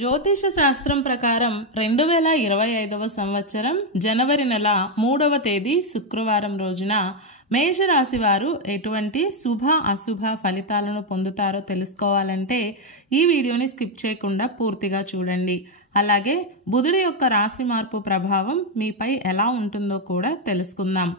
జ్యోతిష శాస్త్రం ప్రకారం 2025వ సంవత్సరం జనవరి నెల 3వ తేదీ శుక్రవారం రోజున మేషరాశి వారు ఎటువంటి శుభ అశుభ ఫలితాలను పొందుతారో తెలుసుకోవాలంటే ఈ వీడియోని స్కిప్ చేయకుండా పూర్తిగా చూడండి. అలాగే బుధుడి యొక్క రాశి మార్పు ప్రభావం మీపై ఎలా ఉంటుందో కూడా తెలుసుకుందాం.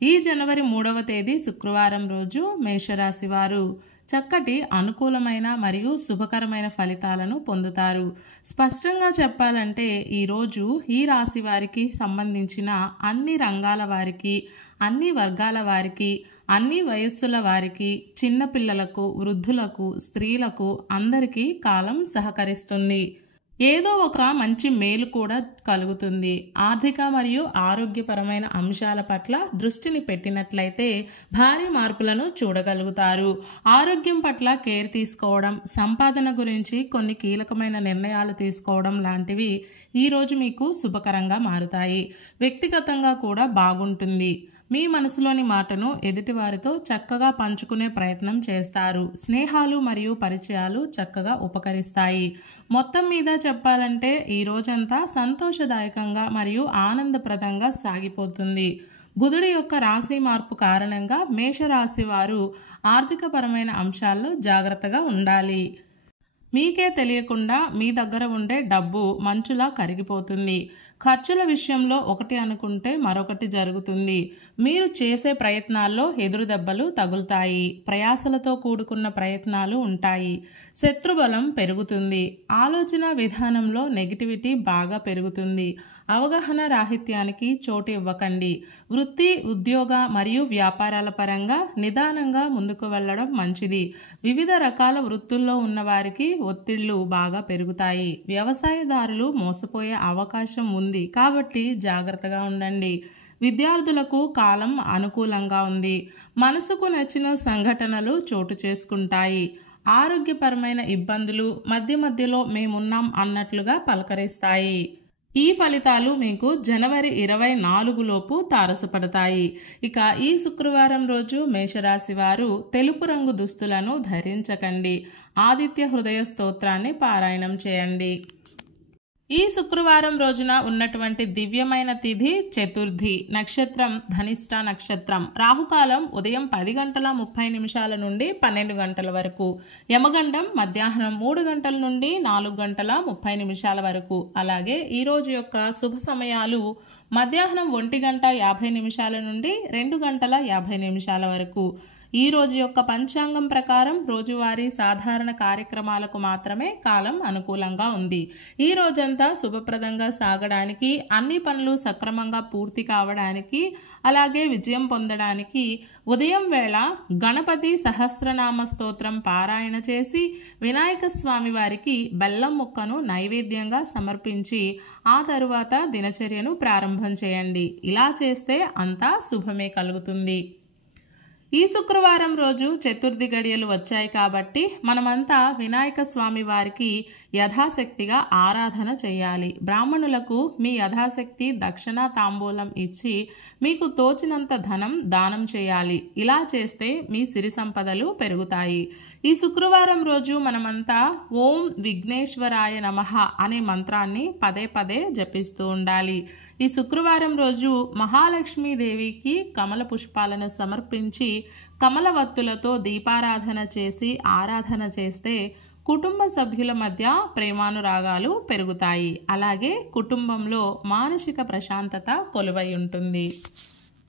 ఈ జనవరి 3వ తేదీ శుక్రవారం రోజు మేషరాశి వారు చక్కటి అనుకూలమైన మరియు శుభకరమైన ఫలితాలను పొందుతారు. స్పష్టంగా చెప్పాలంటే ఈరోజు ఈ రాశి వారికి సంబంధించిన అన్ని రంగాల వారికి, అన్ని వర్గాల వారికి, అన్ని వయస్సుల వారికి, చిన్నపిల్లలకు, వృద్ధులకు, స్త్రీలకు అందరికీ కాలం సహకరిస్తుంది. ఏదో ఒక మంచి మేలు కూడా కలుగుతుంది. ఆర్థిక మరియు ఆరోగ్యపరమైన అంశాల పట్ల దృష్టిని పెట్టినట్లయితే భారీ మార్పులను చూడగలుగుతారు. ఆరోగ్యం పట్ల కేర్ తీసుకోవడం, సంపాదన గురించి కొన్ని కీలకమైన నిర్ణయాలు తీసుకోవడం లాంటివి ఈరోజు మీకు శుభకరంగా మారుతాయి. వ్యక్తిగతంగా కూడా బాగుంటుంది. మీ మనసులోని మాటను ఎదుటివారితో చక్కగా పంచుకునే ప్రయత్నం చేస్తారు. స్నేహాలు మరియు పరిచయాలు చక్కగా ఉపకరిస్తాయి. మొత్తం మీద చెప్పాలంటే ఈ రోజంతా సంతోషదాయకంగా మరియు ఆనందప్రదంగా సాగిపోతుంది. బుధుడి యొక్క రాశి మార్పు కారణంగా మేషరాశి వారు ఆర్థికపరమైన అంశాల్లో జాగ్రత్తగా ఉండాలి. మీకే తెలియకుండా మీ దగ్గర ఉండే డబ్బు మంచులా కరిగిపోతుంది. ఖర్చుల విషయంలో ఒకటి అనుకుంటే మరొకటి జరుగుతుంది. మీరు చేసే ప్రయత్నాల్లో ఎదురు దెబ్బలు తగులుతాయి. ప్రయాసలతో కూడుకున్న ప్రయత్నాలు ఉంటాయి. శత్రుబలం పెరుగుతుంది. ఆలోచన విధానంలో నెగిటివిటీ బాగా పెరుగుతుంది. అవగాహన రాహిత్యానికి చోటు ఇవ్వకండి. వృత్తి, ఉద్యోగ మరియు వ్యాపారాల పరంగా నిదానంగా ముందుకు వెళ్ళడం మంచిది. వివిధ రకాల వృత్తుల్లో ఉన్న వారికి ఒత్తిళ్లు బాగా పెరుగుతాయి. వ్యవసాయదారులు మోసపోయే అవకాశం ఉంది కాబట్టి జాగ్రత్తగా ఉండండి. విద్యార్థులకు కాలం అనుకూలంగా ఉంది. మనసుకు నచ్చిన సంఘటనలు చోటు చేసుకుంటాయి. ఆరోగ్యపరమైన ఇబ్బందులు మధ్య మధ్యలో మేమున్నాం అన్నట్లుగా పలకరిస్తాయి. ఈ ఫలితాలు మీకు జనవరి 24 లోపు తారసపడతాయి. ఇక ఈ శుక్రవారం రోజు మేషరాశి వారు తెలుపు రంగు దుస్తులను ధరించకండి. ఆదిత్య హృదయ స్తోత్రాన్ని పారాయణం చేయండి. ఈ శుక్రవారం రోజున ఉన్నటువంటి దివ్యమైన తిథి చతుర్థి, నక్షత్రం ధనిష్ట నక్షత్రం, రాహుకాలం ఉదయం 10:30 నుండి 12 వరకు, యమగండం మధ్యాహ్నం 3 నుండి 4:30 వరకు. అలాగే ఈ రోజు యొక్క శుభ సమయాలు మధ్యాహ్నం 1:50 నుండి 2:50 వరకు. ఈ రోజు యొక్క పంచాంగం ప్రకారం రోజువారీ సాధారణ కార్యక్రమాలకు మాత్రమే కాలం అనుకూలంగా ఉంది. ఈ రోజంతా శుభప్రదంగా సాగడానికి, అన్ని పనులు సక్రమంగా పూర్తి కావడానికి, అలాగే విజయం పొందడానికి ఉదయం వేళ గణపతి సహస్రనామ స్తోత్రం పారాయణ చేసి వినాయక స్వామి వారికి బెల్లం ముక్కను నైవేద్యంగా సమర్పించి ఆ తరువాత దినచర్యను ప్రారంభం చేయండి. ఇలా చేస్తే అంతా శుభమే కలుగుతుంది. ఈ శుక్రవారం రోజు చతుర్థి గడియలు వచ్చాయి కాబట్టి మనమంతా వినాయక స్వామి వారికి యథాశక్తిగా ఆరాధన చేయాలి. బ్రాహ్మణులకు మీ యథాశక్తి దక్షిణ తాంబూలం ఇచ్చి మీకు తోచినంత ధనం దానం చేయాలి. ఇలా చేస్తే మీ సిరి సంపదలు పెరుగుతాయి. ఈ శుక్రవారం రోజు మనమంతా ఓం విఘ్నేశ్వరాయ నమః అనే మంత్రాన్ని పదే పదే జపిస్తూ ఉండాలి. ఈ శుక్రవారం రోజు మహాలక్ష్మీదేవికి కమల పుష్పాలను సమర్పించి కమలవత్తులతో దీపారాధన చేసి ఆరాధన చేస్తే కుటుంబ సభ్యుల మధ్య ప్రేమానురాగాలు పెరుగుతాయి. అలాగే కుటుంబంలో మానసిక ప్రశాంతత కొలువై ఉంటుంది.